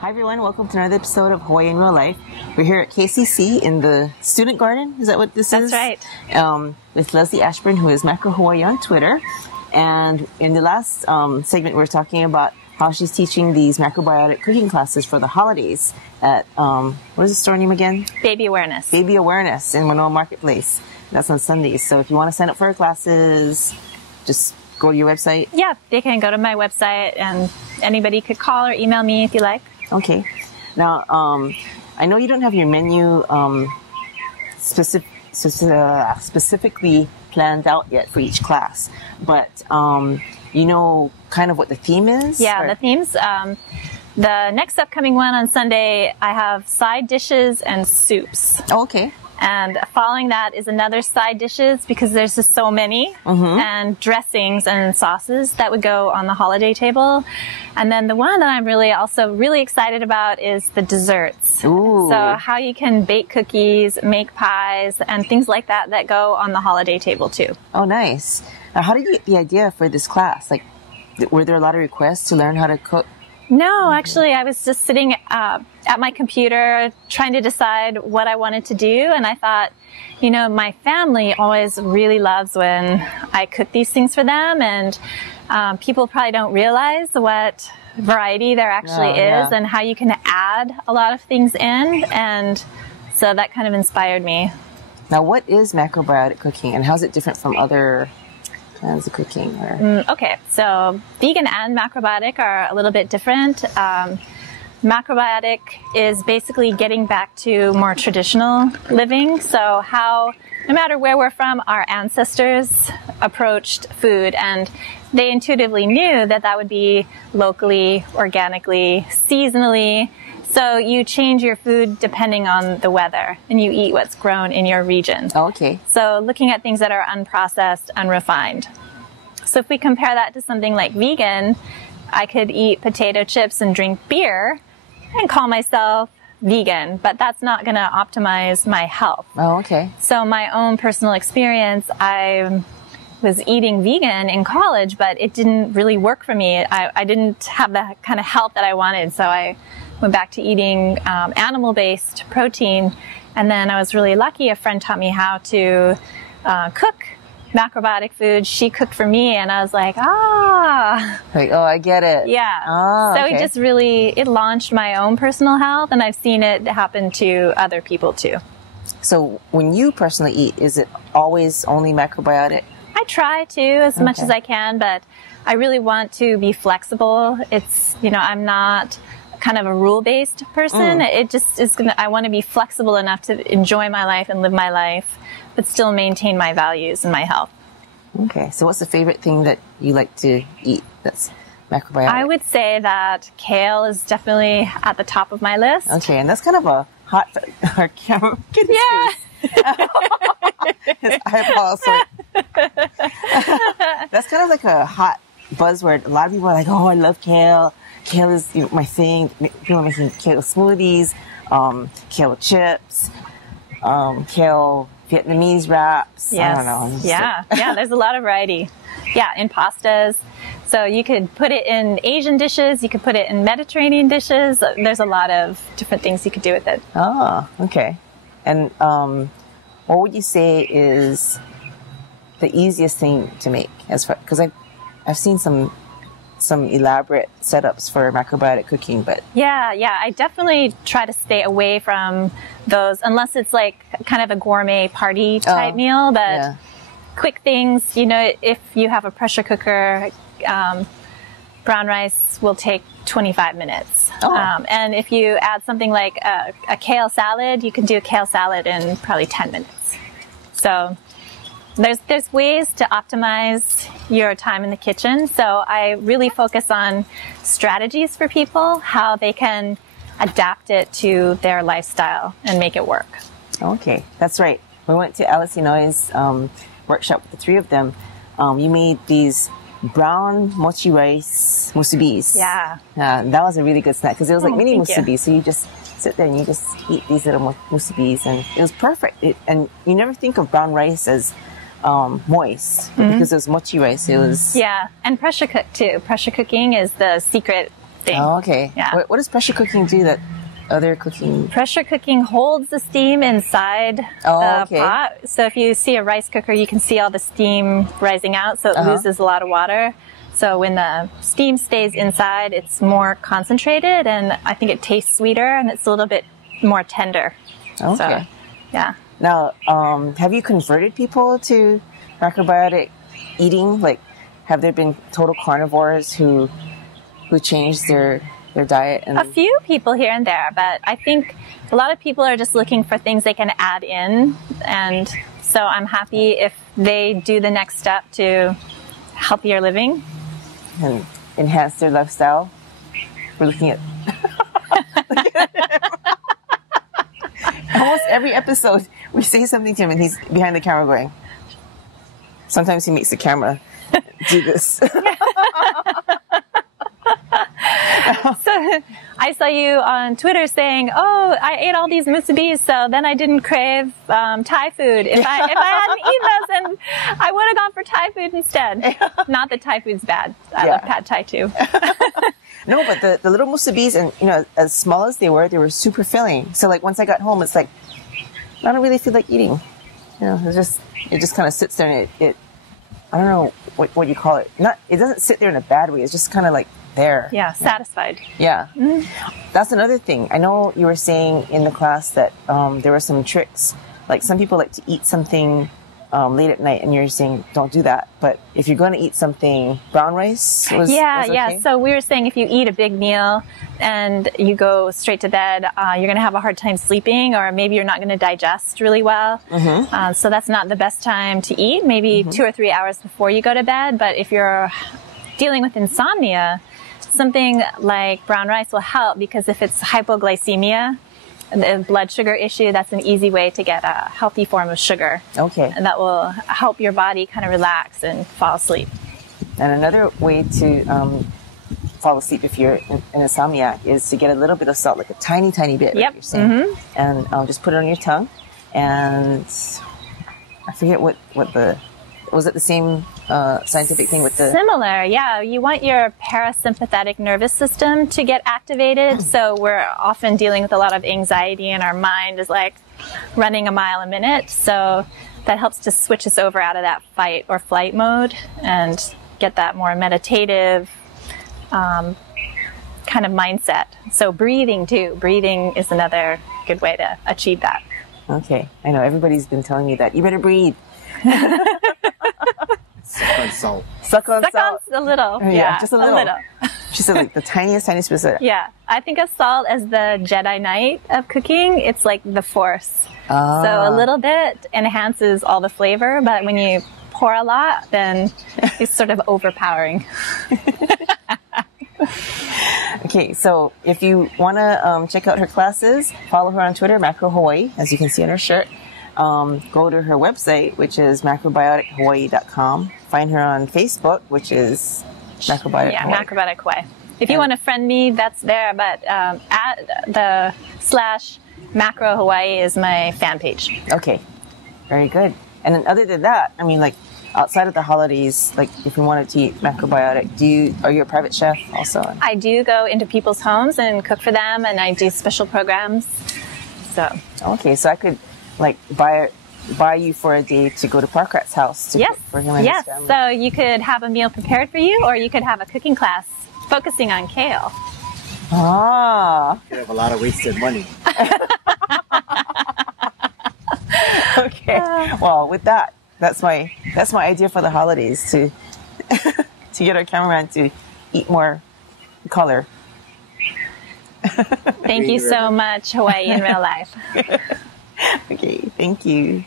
Hi everyone, welcome to another episode of Hawaii in Real Life. We're here at KCC in the student garden. Is that what this is? That's right. With Leslie Ashburn, who is Macro Hawaii on Twitter. And in the last segment, we were talking about how she's teaching these macrobiotic cooking classes for the holidays at, what is the store name again? Baby Awareness. Baby Awareness in Manoa Marketplace. That's on Sundays. So if you want to sign up for her classes, just go to your website. Yeah, they can go to my website and anybody could call or email me if you like. Okay. Now, I know you don't have your menu specifically planned out yet for each class, but you know kind of what the theme is? Yeah, or? The themes. The next upcoming one on Sunday, I have side dishes and soups. Oh, okay. And following that is another side dishes because there's just so many, and dressings and sauces that would go on the holiday table. And then the one that I'm really excited about is the desserts. Ooh. So how you can bake cookies, make pies, and things like that that go on the holiday table too. Oh, nice. Now, how did you get the idea for this class? Like, were there a lot of requests to learn how to cook? No, actually, I was just sitting at my computer trying to decide what I wanted to do. And I thought, you know, my family always really loves when I cook these things for them. And people probably don't realize what variety there actually is and how you can add a lot of things in. And so that kind of inspired me. Now, what is macrobiotic cooking and how is it different from other kinds of cooking? Okay, so vegan and macrobiotic are a little bit different. Macrobiotic is basically getting back to more traditional living. So how, no matter where we're from, our ancestors approached food, and they intuitively knew that that would be locally, organically, seasonally. So you change your food depending on the weather, and you eat what's grown in your region. Okay. So looking at things that are unprocessed, unrefined. So if we compare that to something like vegan, I could eat potato chips and drink beer and call myself vegan, but that's not going to optimize my health. Oh, okay. So my own personal experience, I was eating vegan in college, but it didn't really work for me. I didn't have the kind of health that I wanted, so I went back to eating animal-based protein, and then I was really lucky. A friend taught me how to cook macrobiotic food. She cooked for me, and I was like, Like, oh, I get it. Yeah. Oh, so okay. it just it launched my own personal health, and I've seen it happen to other people too. So when you personally eat, is it always only macrobiotic? I try to as much as I can, but I really want to be flexible. It's, you know, I'm not kind of a rule-based person. It just is I want to be flexible enough to enjoy my life and live my life, but still maintain my values and my health. Okay. So what's the favorite thing that you like to eat that's macrobiotic? I would say that kale is definitely at the top of my list. Okay. And that's kind of a hot, our camera, goodness His eyeballs. That's kind of like a hot buzzword. A lot of people are like, oh, I love kale. Kale is my thing. People are making kale smoothies, kale chips, kale Vietnamese wraps. Yes. I don't know. Yeah, there's a lot of variety. Yeah, in pastas. So you could put it in Asian dishes. You could put it in Mediterranean dishes. There's a lot of different things you could do with it. Oh, okay. And what would you say is the easiest thing to make? Because I've seen some elaborate setups for macrobiotic cooking, but yeah, I definitely try to stay away from those unless it's like kind of a gourmet party type meal. But quick things, you know, if you have a pressure cooker, brown rice will take 25 minutes. And if you add something like a kale salad, you can do a kale salad in probably 10 minutes. So there's ways to optimize your time in the kitchen. So I really focus on strategies for people, how they can adapt it to their lifestyle and make it work. Okay, that's right. We went to Alice Inoi's workshop with the three of them. You made these brown mochi rice musubis. Yeah. That was a really good snack because it was like mini musubis. So you just sit there and you just eat these little musubis, and it was perfect. And you never think of brown rice as moist, but because it was mochi rice, it was... Yeah, and pressure cook too. Pressure cooking is the secret thing. Oh, okay. Yeah. What does pressure cooking do that other cooking? Pressure cooking holds the steam inside the pot. So if you see a rice cooker, you can see all the steam rising out, so it loses a lot of water. So when the steam stays inside, it's more concentrated, and I think it tastes sweeter, and it's a little bit more tender. Okay. So, yeah. Now, have you converted people to macrobiotic eating? Like, have there been total carnivores who changed their diet? And... A few people here and there, but I think a lot of people are just looking for things they can add in, and so I'm happy if they do the next step to healthier living and enhance their lifestyle. We're looking at almost every episode we say something to him and he's behind the camera going. Sometimes he makes the camera do this. So I saw you on Twitter saying, "Oh, I ate all these musubis, so then I didn't crave Thai food. If I hadn't eaten those, then I would have gone for Thai food instead." Not that Thai food's bad. I love pad Thai too. No, but the little musubis, and as small as they were super filling. So like once I got home, it's like I don't really feel like eating. It just kind of sits there, and it I don't know what you call it. It doesn't sit there in a bad way. It's just kind of like there. Yeah, satisfied. Yeah. Mm-hmm. That's another thing. I know you were saying in the class that there were some tricks. Like some people like to eat something late at night, and you're saying don't do that. But if you're going to eat something, brown rice was okay? So we were saying if you eat a big meal and you go straight to bed, you're going to have a hard time sleeping, or maybe you're not going to digest really well. Mm-hmm. So that's not the best time to eat. Maybe 2 or 3 hours before you go to bed. But if you're dealing with insomnia, something like brown rice will help, because if it's hypoglycemia, the blood sugar issue, that's an easy way to get a healthy form of sugar. Okay. And that will help your body kind of relax and fall asleep. And another way to fall asleep if you're an insomniac is to get a little bit of salt, like a tiny, tiny bit, like you're saying. Mm-hmm. And just put it on your tongue. And I forget what was it the same scientific thing with the... Similar, yeah. You want your parasympathetic nervous system to get activated. So we're often dealing with a lot of anxiety, and our mind is like running a mile a minute. So that helps to switch us over out of that fight or flight mode and get that more meditative kind of mindset. So breathing too. Breathing is another good way to achieve that. Okay. I know everybody's been telling me that. You better breathe. Suck on salt. Suck on salt. A little. Yeah, just a little. She said like the tiniest bit. Yeah. I think of salt as the Jedi Knight of cooking. It's like the Force. So a little bit enhances all the flavor, but when you pour a lot, then it's sort of overpowering. Okay, so if you want to check out her classes, follow her on Twitter, Macro Hawaii, as you can see on her shirt. Go to her website, which is macrobiotichawaii.com. Find her on Facebook, which is Macrobiotic Hawaii. Yeah, Macrobiotic Hawaii. If you want to friend me, that's there, but at the /Macro Hawaii is my fan page. Okay, very good. And then other than that, I mean, like outside of the holidays, like if you wanted to eat macrobiotic, are you a private chef also? I do go into people's homes and cook for them, and I do special programs. So okay, so I could like buy you for a day to go to Parkrat's house to cook for him and his family. So you could have a meal prepared for you, or you could have a cooking class focusing on kale. Ah. You have a lot of wasted money. Okay. Well, with that, that's my idea for the holidays, to get our cameraman to eat more color. Thank you so much, Hawaii in real life. Okay, thank you.